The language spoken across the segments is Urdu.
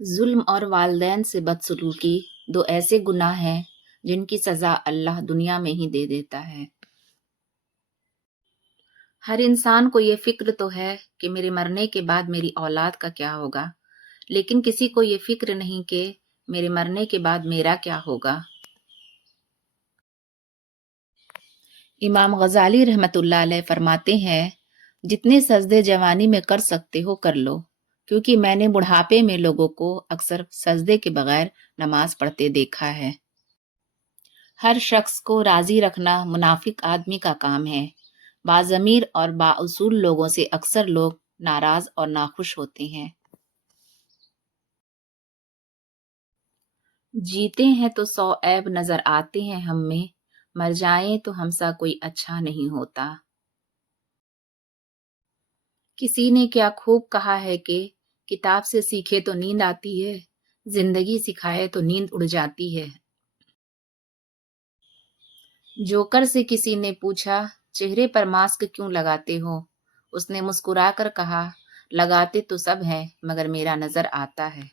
ظلم اور والدین سے بدسلوکی دو ایسے گناہ ہیں جن کی سزا اللہ دنیا میں ہی دے دیتا ہے۔ ہر انسان کو یہ فکر تو ہے کہ میرے مرنے کے بعد میری اولاد کا کیا ہوگا، لیکن کسی کو یہ فکر نہیں کہ میرے مرنے کے بعد میرا کیا ہوگا۔ امام غزالی رحمۃ اللہ علیہ فرماتے ہیں، جتنے سجدے جوانی میں کر سکتے ہو کر لو، کیونکہ میں نے بڑھاپے میں لوگوں کو اکثر سجدے کے بغیر نماز پڑھتے دیکھا ہے۔ ہر شخص کو راضی رکھنا منافق آدمی کا کام ہے۔ باضمیر اور بااصول لوگوں سے اکثر لوگ ناراض اور ناخوش ہوتے ہیں۔ جیتے ہیں تو 100 عیب نظر آتے ہیں ہم میں، مر جائیں تو ہم سا کوئی اچھا نہیں ہوتا۔ کسی نے کیا خوب کہا ہے کہ کتاب سے سیکھے تو نیند آتی ہے، زندگی سکھائے تو نیند اڑ جاتی ہے۔ جوکر سے کسی نے پوچھا، چہرے پر ماسک کیوں لگاتے ہو؟ اس نے مسکرا کر کہا، لگاتے تو سب ہیں مگر میرا نظر آتا ہے۔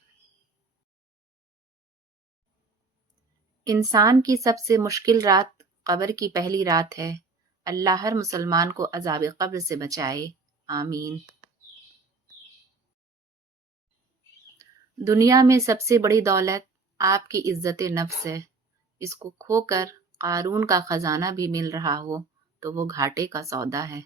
انسان کی سب سے مشکل رات قبر کی پہلی رات ہے۔ اللہ ہر مسلمان کو عذاب قبر سے بچائے، آمین۔ دنیا میں سب سے بڑی دولت آپ کی عزت نفس ہے۔ اس کو کھو کر قارون کا خزانہ بھی مل رہا ہو تو وہ گھاٹے کا سودا ہے۔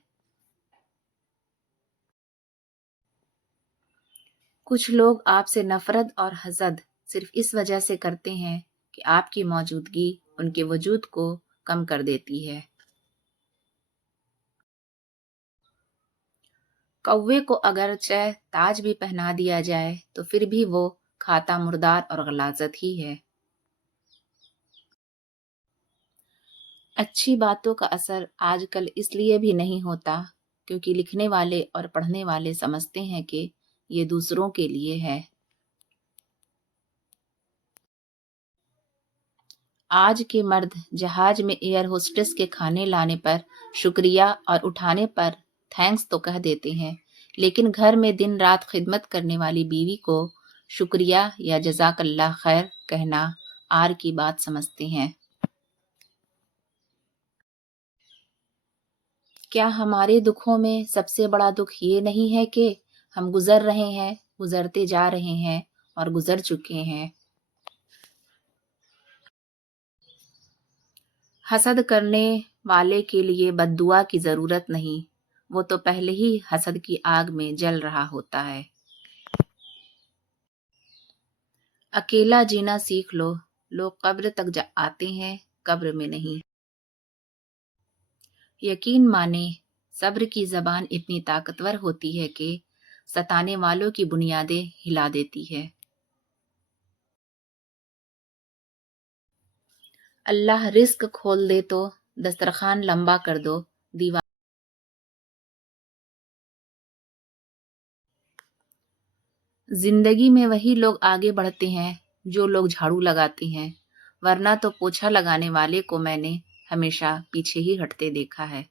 کچھ لوگ آپ سے نفرت اور حسد صرف اس وجہ سے کرتے ہیں کہ آپ کی موجودگی ان کے وجود کو کم کر دیتی ہے۔ کوے کو اگرچہ تاج بھی پہنا دیا جائے تو پھر بھی وہ کھاتا مردار اور غلاظت ہی ہے۔ اچھی باتوں کا اثر آج کل اس لیے بھی نہیں ہوتا کیونکہ لکھنے والے اور پڑھنے والے سمجھتے ہیں کہ یہ دوسروں کے لیے ہے۔ آج کے مرد جہاز میں ایئر ہوسٹس کے کھانے لانے پر شکریہ اور اٹھانے پر تھینکس تو کہہ دیتے ہیں، لیکن گھر میں دن رات خدمت کرنے والی بیوی کو شکریہ یا جزاک اللہ خیر کہنا عار کی بات سمجھتے ہیں۔ کیا ہمارے دکھوں میں سب سے بڑا دکھ یہ نہیں ہے کہ ہم گزر رہے ہیں، گزرتے جا رہے ہیں اور گزر چکے ہیں؟ حسد کرنے والے کے لیے بد دعا کی ضرورت نہیں، وہ تو پہلے ہی حسد کی آگ میں جل رہا ہوتا ہے۔ اکیلا جینا سیکھ لو، لوگ قبر تک آتے ہیں، قبر میں نہیں۔ یقین مانے، صبر کی زبان اتنی طاقتور ہوتی ہے کہ ستانے والوں کی بنیادیں ہلا دیتی ہے۔ اللہ رزق کھول دے تو دسترخوان لمبا کر دو، دیوار زندگی میں وہی لوگ آگے بڑھتے ہیں جو لوگ جھاڑو لگاتے ہیں، ورنہ تو پوچھا لگانے والے کو میں نے ہمیشہ پیچھے ہی ہٹتے دیکھا ہے۔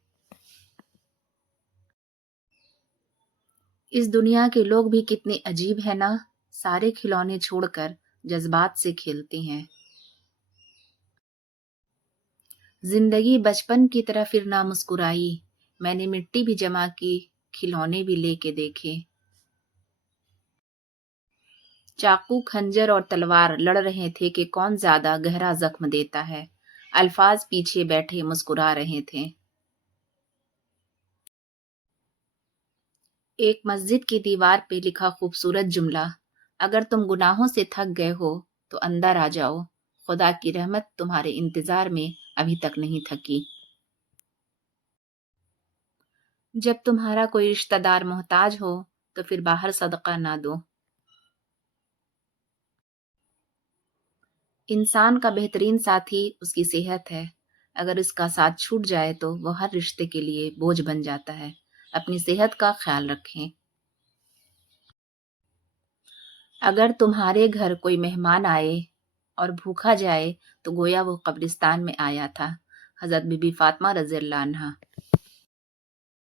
اس دنیا کے لوگ بھی کتنے عجیب ہیں نا، سارے کھلونے چھوڑ کر جذبات سے کھیلتے ہیں۔ زندگی بچپن کی طرح پھر نہ مسکرائی، میں نے مٹی بھی جمع کی، کھلونے بھی لے کے دیکھے۔ چاقو، کھنجر اور تلوار لڑ رہے تھے کہ کون زیادہ گہرا زخم دیتا ہے، الفاظ پیچھے بیٹھے مسکرا رہے تھے۔ ایک مسجد کی دیوار پہ لکھا خوبصورت جملہ، اگر تم گناہوں سے تھک گئے ہو تو اندر آ جاؤ، خدا کی رحمت تمہارے انتظار میں ابھی تک نہیں تھکی۔ جب تمہارا کوئی رشتہ دار محتاج ہو تو پھر باہر صدقہ نہ دو۔ انسان کا بہترین ساتھی اس کی صحت ہے، اگر اس کا ساتھ چھوٹ جائے تو وہ ہر رشتے کے لیے بوجھ بن جاتا ہے۔ اپنی صحت کا خیال رکھیں۔ اگر تمہارے گھر کوئی مہمان آئے اور بھوکا جائے تو گویا وہ قبرستان میں آیا تھا۔ حضرت بی بی فاطمہ رضی اللہ عنہا۔